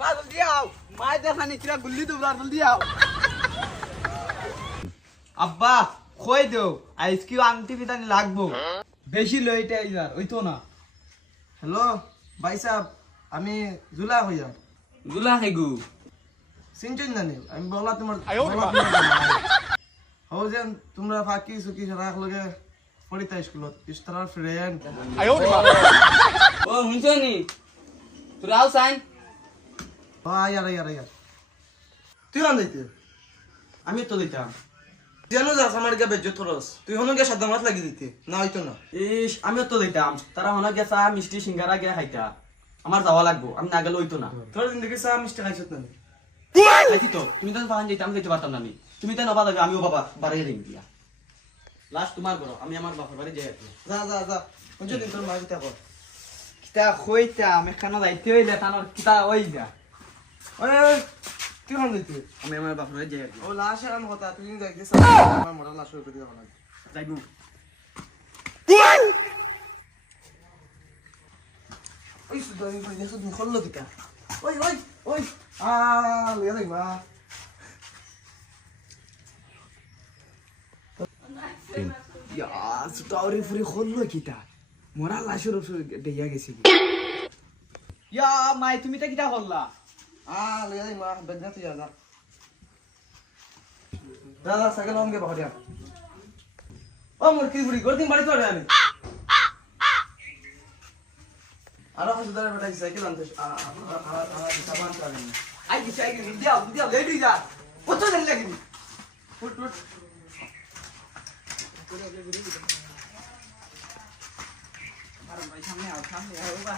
বাবা জলদি আও। মায় দেখানি কিরা গুল্লি দুবরা জলদি আও। আব্বা কই দেও আইসকি আংটি পিতানি লাগবো। বেশি লইতে আইজার ওই তো না। হ্যালো ভাই সাহেব আমি জুলা হইয়া গুলা খাইগু চিনছেন জানি আমি বলা তোমার হও যেন তোমরা ফাঁকি চুকি সারা লগে পড়িতা স্কুলত ইস্তারার ফ্রেন্ড ও শুনছো নি? তোর আও সাইন। আয়ার আয়ার আয়ার তুই আন যাইতে আমি তো দিতাম। জানো যাস আমার গা বেজ্জত তুই হনো গিয়ে সাদা মাছ লাগি দিতে? না হইতো না। ইস আমিও তো দিতাম। তারা হনা গেছা মিষ্টি সিঙ্গারা গিয়া খাইতা। আমার যাওয়া লাগবো আমি না গেলে হইতো না। তোর জিন্দগি চা মিষ্টি না খাইছি তো। তুমি তো বাহান যেতে আমি যেতে পারতাম না আমি। তুমি তাই নবা যাবে আমিও বাবা বাড়ি রেং দিয়া লাস্ট তোমার বড় আমি আমার বাপের বাড়ি যাই যা যা যা। বুঝছ দিন তোর মা কিতা কর। কিতা কইতাম এখানে যাইতে হইলে তানোর কিতা ওই যা তুই হন যাইতে আমি আমার বাপের যাই ও লাশ আরাম কথা তুই যাইতে আমার মরা লাশ হয়ে দিও না যাইবো। ওই সুদ আমি কই দেখো তুমি খল্লো কিতা ওই ওই ওই আ লইয়া যাই মা ইয়া সুতাউরি ফুরি হল্লো কিতা মরা লাশের উপর দেইয়া গেছি ইয়া মাই তুমি তা কিতা হল্লা আ লইয়া যাই মা বেদনা তুই যা যা যা যা সাইকেল হন গে বাহরিয়া ও মোর কি বুড়ি গর্দিন বাড়ি তো আমি আরও হাসদারে বেটা সাইকেল আনতে আ আ আ সাবান চালেন আই গেছি আই গেছি দিয়া দিয়া লেডি যা কত দিন লাগি ফুট ফুট আর ভাই সামনে আও সামনে আও বা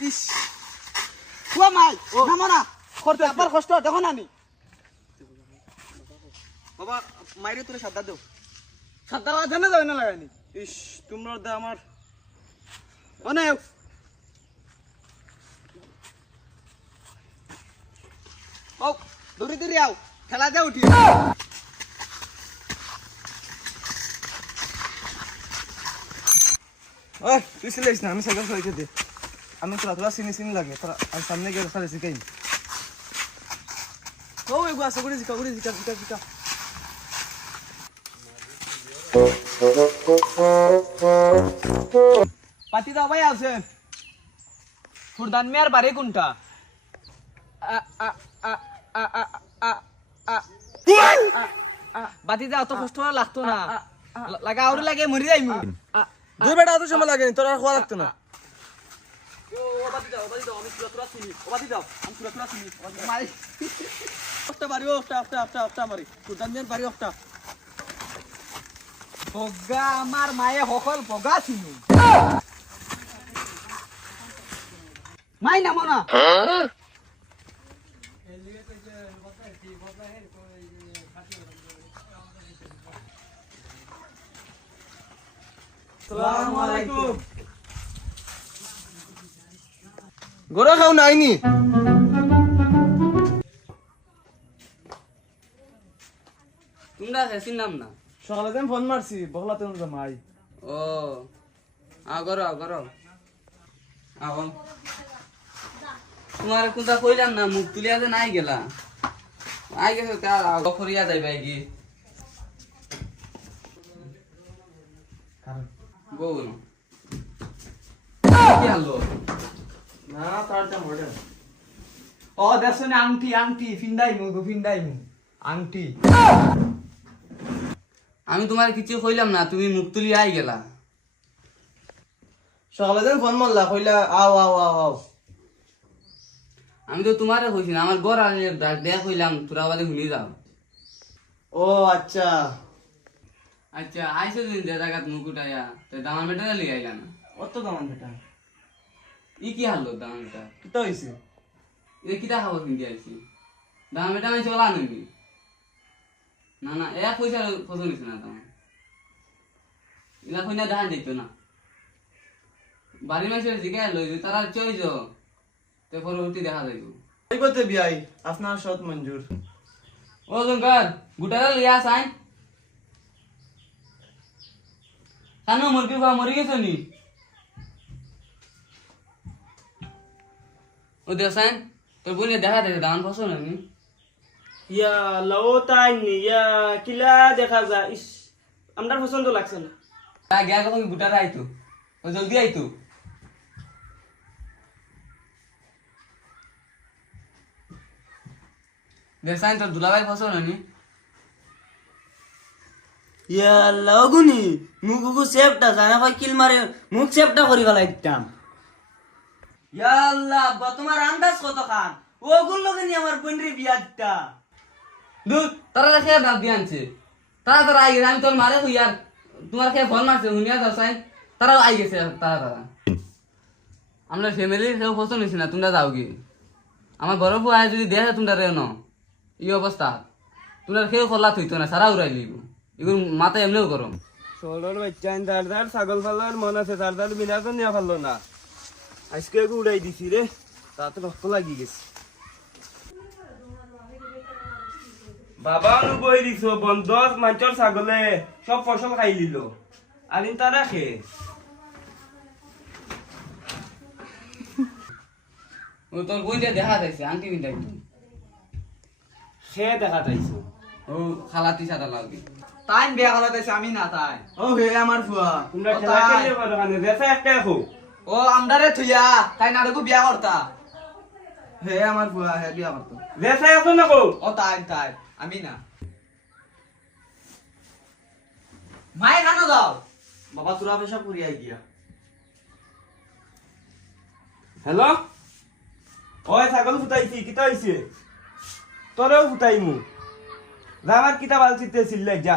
ইস কুয়া মাই নামো না করতে আবার কষ্ট দেখো না নি বাবা মাইরে তোরে সাদা দেও সাদা লাগা জানা যাবে না লাগানি ইস তোমরা দা আমার অনেক ও দৌড়ি দৌড়ি আও। খেলা যা উঠি ওই তুই সিলাইস না আমি সাইকেল চালাইতে দে আমি তোরা তোরা চিনি চিনি লাগে তোরা আর সামনে গিয়ে সারে শিখাই ও এগো করে করে পাতি দাও ভাই আছে ফুরদান মিয়ার বাড়ি কোনটা বাতি দাও তো কষ্ট লাগতো না লাগা আউরে লাগে মরি যাইমু দুই বেটা অত সময় লাগেনি তোর আর খোয়া লাগতো না। আমার মায়ে সকল বগা মাই নামো না গরু খাও নাইনি। তোমরা হেসির নাম না? সকালে আমি ফোন মারছি বহলা তেমন জামাই ও আগর আগর আও তোমার কোনটা কইলাম না মুখ তুলিয়া যে নাই গেলা। আই গেছে তার গফরিয়া যাইবা কি। বউন কি হলো না আংটি আংটি ফিন্দাই মু ফিন্দাই মু। আংটি। আমি তোমার কিছু কইলাম না তুমি মুখ তুলি আই গেলা। সকালে আমি ফোন মারলা কইলা আও আও আও আও। আমি তো তোমারে কইছি না আমার গড় দেয়া কইলাম তোরা বাদে শুনি যাও। ও আচ্ছা। আচ্ছা আইসো দিন দে মুকুটাইয়া তো দামান বেটা লিয়ে আইলা না? অত দামান বেটা? ই কি হারলো দামান বেটা? কিতা হইছে? এ কিটা খাব কিনতে আইছি? দামান বেটা আমি চলা নইবি। না না এক পয়সা ফসল নিছে না তোমার ইলা কইনা ধান দিত না। তারা চইছ তে পরবর্তী দেখা যাইব। বিয়াই আপনার সৎ মঞ্জুর। ও জঙ্কার গুটারা লিয়া সাইন কেন মুরগি খাওয়া মরে গেছো নি? ও দেসাইন তোর বোনে দেখা দেখে দান ফসল আমি। ইয়া লাও তাই নি ইয়া কিলা দেখা যায় ইস আমার পছন্দ লাগছে না। তা গিয়া কখন গুটারে আইতো? ও জলদি আইতো? দেসাইন তোর দুলাভাই ফসল নি? ইয়া লাগুনি মুখুকু সেপটা জানা ভাই কিল মারে মুখ সেপটা করি ফেলাই দিতাম। ইয়া আল্লাহ আব্বা তোমার আন্দাজ কত খান ওগুলো লোকে নিয়ে আমার বোনরে বিয়া দিতা। দূর তারা দেখে ডাক দিয়ে আনছে। তারা তারা আই আমি তোর মারে হই আর তোমার খেয়ে ফোন মারছে যাও সাইন তারাও আই গেছে তারা তারা আমরা ফ্যামিলির কেউ পছন্দ হয়েছে না তোমরা যাও কি আমার বড় বউ আয় যদি দেখে তোমরা রে ন। এই অবস্থা তোমরা কেউ খোলা থইতো না সারা উড়াই লিব এগুলো মাথায় এমনিও গরম। বাচ্চা দার দার ছাগল ফালার মন আছে তার দার বিনা তো নিয়ে ফাললো না। আজকে উড়াই দিছি রে তাতে রক্ত লাগি গেছে। বাবা নু বই দিছ বন্ধ মাঞ্চর ছাগলে সব ফসল খাই লিল। আর ইন তারা খে ও তোর যে দেখা যাইছে আন্টি বিনটা খে দেখা যাইছো। ও খালাতি সাদা লাগবে। তাই বিয়া করা তাইছে আমি না তাই। ও হে আমার ফুয়া। তোমরা খেলা। খেলিয়ে করো কানে দেশে একটা খো ও আমদারে থুইয়া তাই নাড়কু বিয়া করতা। হে আমার ফুয়া হে বিয়া করতো। দেশে আছো না কো ও তাই তাই আমি না। মায়ে খানো দাও। বাবা তোরা পেশা করিয়া গিয়া। হ্যালো ওই ছাগল ফুটাইছি কিতা হইছে? তোরেও ফুটাইমু। যা আমার কিতা বাল চিতে ছিল যা।